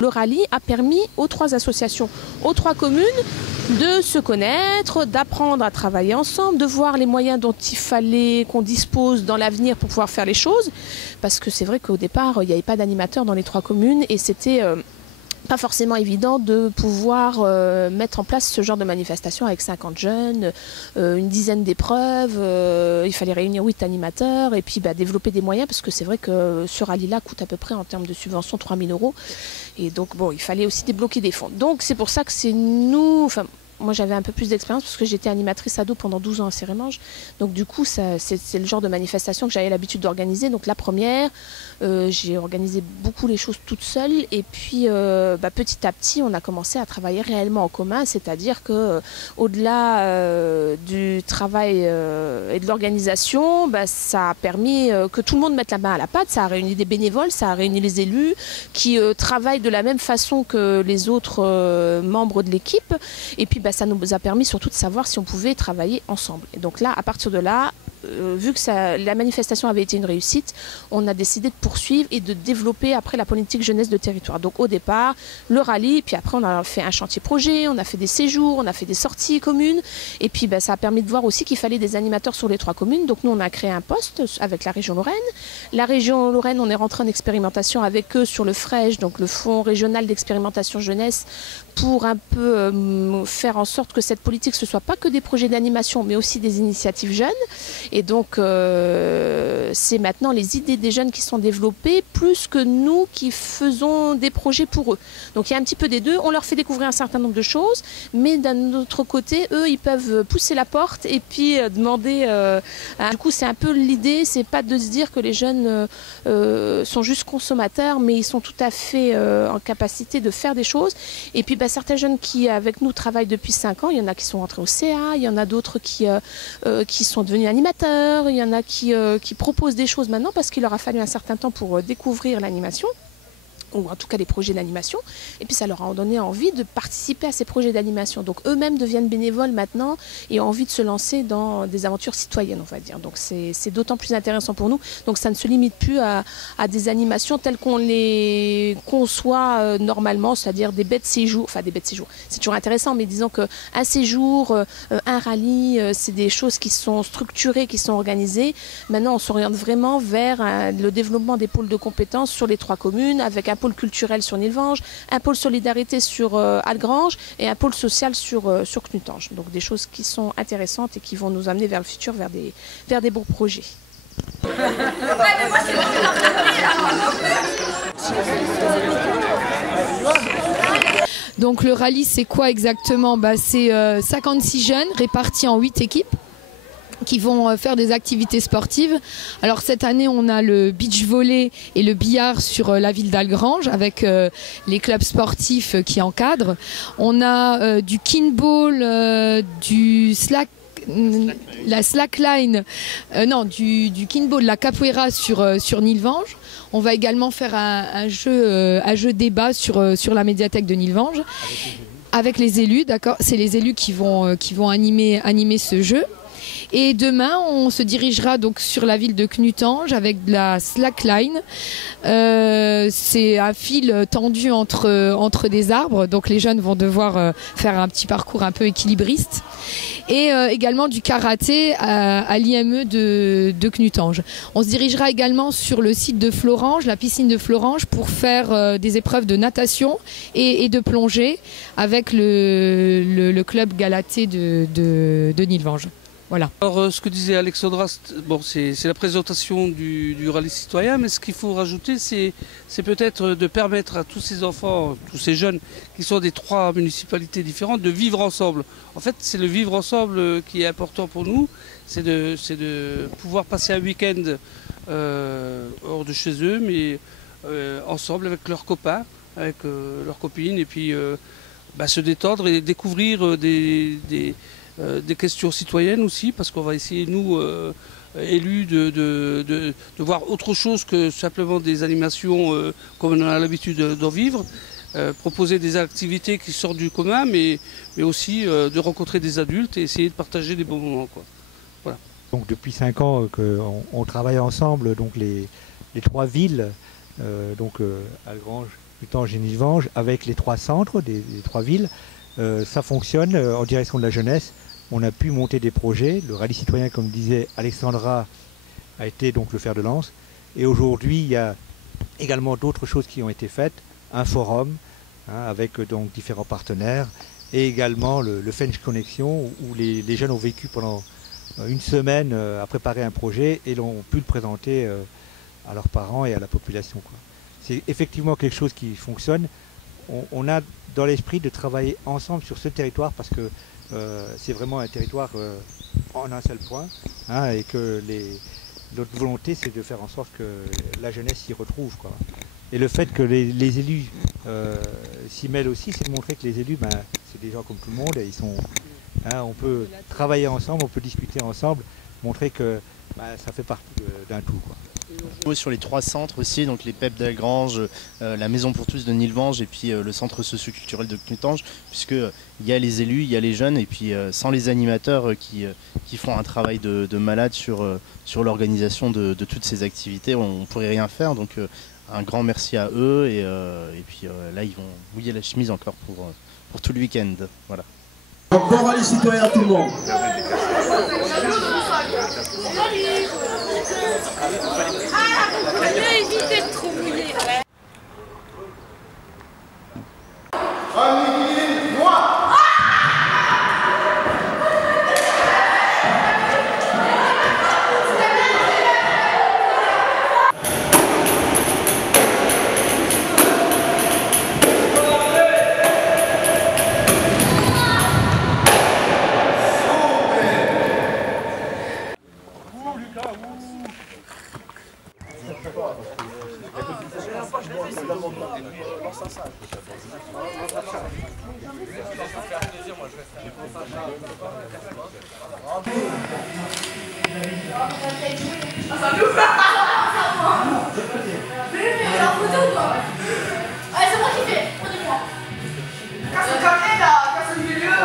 Le rallye a permis aux 3 associations, aux 3 communes de se connaître, d'apprendre à travailler ensemble, de voir les moyens dont il fallait qu'on dispose dans l'avenir pour pouvoir faire les choses. Parce que c'est vrai qu'au départ, il n'y avait pas d'animateur dans les 3 communes et c'était pas forcément évident de pouvoir mettre en place ce genre de manifestation avec 50 jeunes, une dizaine d'épreuves, il fallait réunir 8 animateurs et puis développer des moyens parce que c'est vrai que ce rallye-là coûte à peu près en termes de subvention 3 000 € et donc bon, il fallait aussi débloquer des fonds. Donc c'est pour ça que c'est nous, enfin moi j'avais un peu plus d'expérience parce que j'étais animatrice ado pendant 12 ans à Cérémange. Donc du coup c'est le genre de manifestation que j'avais l'habitude d'organiser. Donc la première, j'ai organisé beaucoup les choses toute seule et puis petit à petit on a commencé à travailler réellement en commun. C'est-à-dire que au-delà du travail et de l'organisation, ça a permis que tout le monde mette la main à la pâte. Ça a réuni des bénévoles, ça a réuni les élus qui travaillent de la même façon que les autres membres de l'équipe. Et puis ça nous a permis surtout de savoir si on pouvait travailler ensemble. Et donc là, à partir de là, vu que la manifestation avait été une réussite, on a décidé de poursuivre et de développer après la politique jeunesse de territoire. Donc au départ, le rallye, puis après on a fait un chantier projet, on a fait des séjours, on a fait des sorties communes. Et puis ça a permis de voir aussi qu'il fallait des animateurs sur les 3 communes. Donc nous, on a créé un poste avec la région Lorraine. La région Lorraine, on est rentré en expérimentation avec eux sur le FREJ, donc le Fonds régional d'expérimentation jeunesse, pour un peu faire en sorte que cette politique, ce ne soit pas que des projets d'animation, mais aussi des initiatives jeunes. Et donc, c'est maintenant les idées des jeunes qui sont développées, plus que nous qui faisons des projets pour eux. Donc, il y a un petit peu des deux. On leur fait découvrir un certain nombre de choses, mais d'un autre côté, eux, ils peuvent pousser la porte et puis demander... Du coup, c'est un peu l'idée, c'est pas de se dire que les jeunes sont juste consommateurs, mais ils sont tout à fait en capacité de faire des choses. Et puis, certains jeunes qui, avec nous, travaillent depuis 5 ans, il y en a qui sont rentrés au CA, il y en a d'autres qui sont devenus animateurs, il y en a qui proposent des choses maintenant parce qu'il leur a fallu un certain temps pour découvrir l'animation, ou en tout cas les projets d'animation, et puis ça leur a donné envie de participer à ces projets d'animation. Donc eux-mêmes deviennent bénévoles maintenant et ont envie de se lancer dans des aventures citoyennes, on va dire. Donc c'est d'autant plus intéressant pour nous. Donc ça ne se limite plus à des animations telles qu'on les conçoit normalement, c'est-à-dire des bêtes séjours, enfin des bêtes séjours, c'est toujours intéressant, mais disons qu'un séjour, un rallye, c'est des choses qui sont structurées, qui sont organisées. Maintenant on s'oriente vraiment vers le développement des pôles de compétences sur les 3 communes, avec un pôle culturel sur Nilvange, un pôle solidarité sur Algrange et un pôle social sur Knutange. Donc des choses qui sont intéressantes et qui vont nous amener vers le futur, vers des beaux projets. Donc le rallye, c'est quoi exactement? C'est 56 jeunes répartis en 8 équipes qui vont faire des activités sportives. Alors cette année, on a le beach volley et le billard sur la ville d'Algrange avec les clubs sportifs qui encadrent. On a du kinball, du la slackline, du kinball, la capoeira sur Nilvange. On va également faire un jeu débat sur la médiathèque de Nilvange avec les élus, d'accord. C'est les élus qui vont animer ce jeu. Et demain, on se dirigera donc sur la ville de Knutange avec de la slackline. C'est un fil tendu entre des arbres, donc les jeunes vont devoir faire un petit parcours un peu équilibriste. Et également du karaté à l'IME de Knutange. On se dirigera également sur le site de Florange, la piscine de Florange, pour faire des épreuves de natation et de plongée avec le club Galatée de Nilvange. Voilà. Alors ce que disait Alexandra, c'est la présentation du rallye citoyen, mais ce qu'il faut rajouter, c'est peut-être de permettre à tous ces enfants, tous ces jeunes qui sont des 3 municipalités différentes, de vivre ensemble. En fait, c'est le vivre ensemble qui est important pour nous, c'est de pouvoir passer un week-end hors de chez eux, mais ensemble avec leurs copains, avec leurs copines, et puis se détendre et découvrir des questions citoyennes aussi, parce qu'on va essayer, nous, élus, de voir autre chose que simplement des animations comme on a l'habitude d'en vivre, proposer des activités qui sortent du commun, mais aussi de rencontrer des adultes et essayer de partager des bons moments, quoi. Voilà. Donc depuis 5 ans qu'on travaille ensemble, donc les 3 villes, Algrange, du temps Génivange, avec les 3 centres des 3 villes. Ça fonctionne en direction de la jeunesse. On a pu monter des projets. Le rallye citoyen, comme disait Alexandra, a été donc le fer de lance. Et aujourd'hui, il y a également d'autres choses qui ont été faites. Un forum avec donc différents partenaires. Et également le French Connection, où les jeunes ont vécu pendant une semaine à préparer un projet et l'ont pu le présenter à leurs parents et à la population, quoi. C'est effectivement quelque chose qui fonctionne. On a dans l'esprit de travailler ensemble sur ce territoire parce que c'est vraiment un territoire en un seul point, et que notre volonté c'est de faire en sorte que la jeunesse s'y retrouve, quoi. Et le fait que les élus s'y mêlent aussi, c'est de montrer que les élus, c'est des gens comme tout le monde, et ils sont, on peut travailler ensemble, on peut discuter ensemble, montrer que ça fait partie d'un tout, quoi. Sur les 3 centres aussi, donc les PEP d'Algrange, la Maison pour tous de Nilvange et puis le centre socio-culturel de Clutange, puisque il y a les élus, il y a les jeunes, et puis sans les animateurs qui font un travail de malade sur l'organisation de toutes ces activités, on ne pourrait rien faire. Donc un grand merci à eux, et puis là ils vont mouiller la chemise encore pour tout le week-end. Voilà. Donc bon rallye citoyen à tout le monde. Éviter de trop mouiller. C'est moi qui fais, prenez-moi. Casse le carnet là, casse le milieu.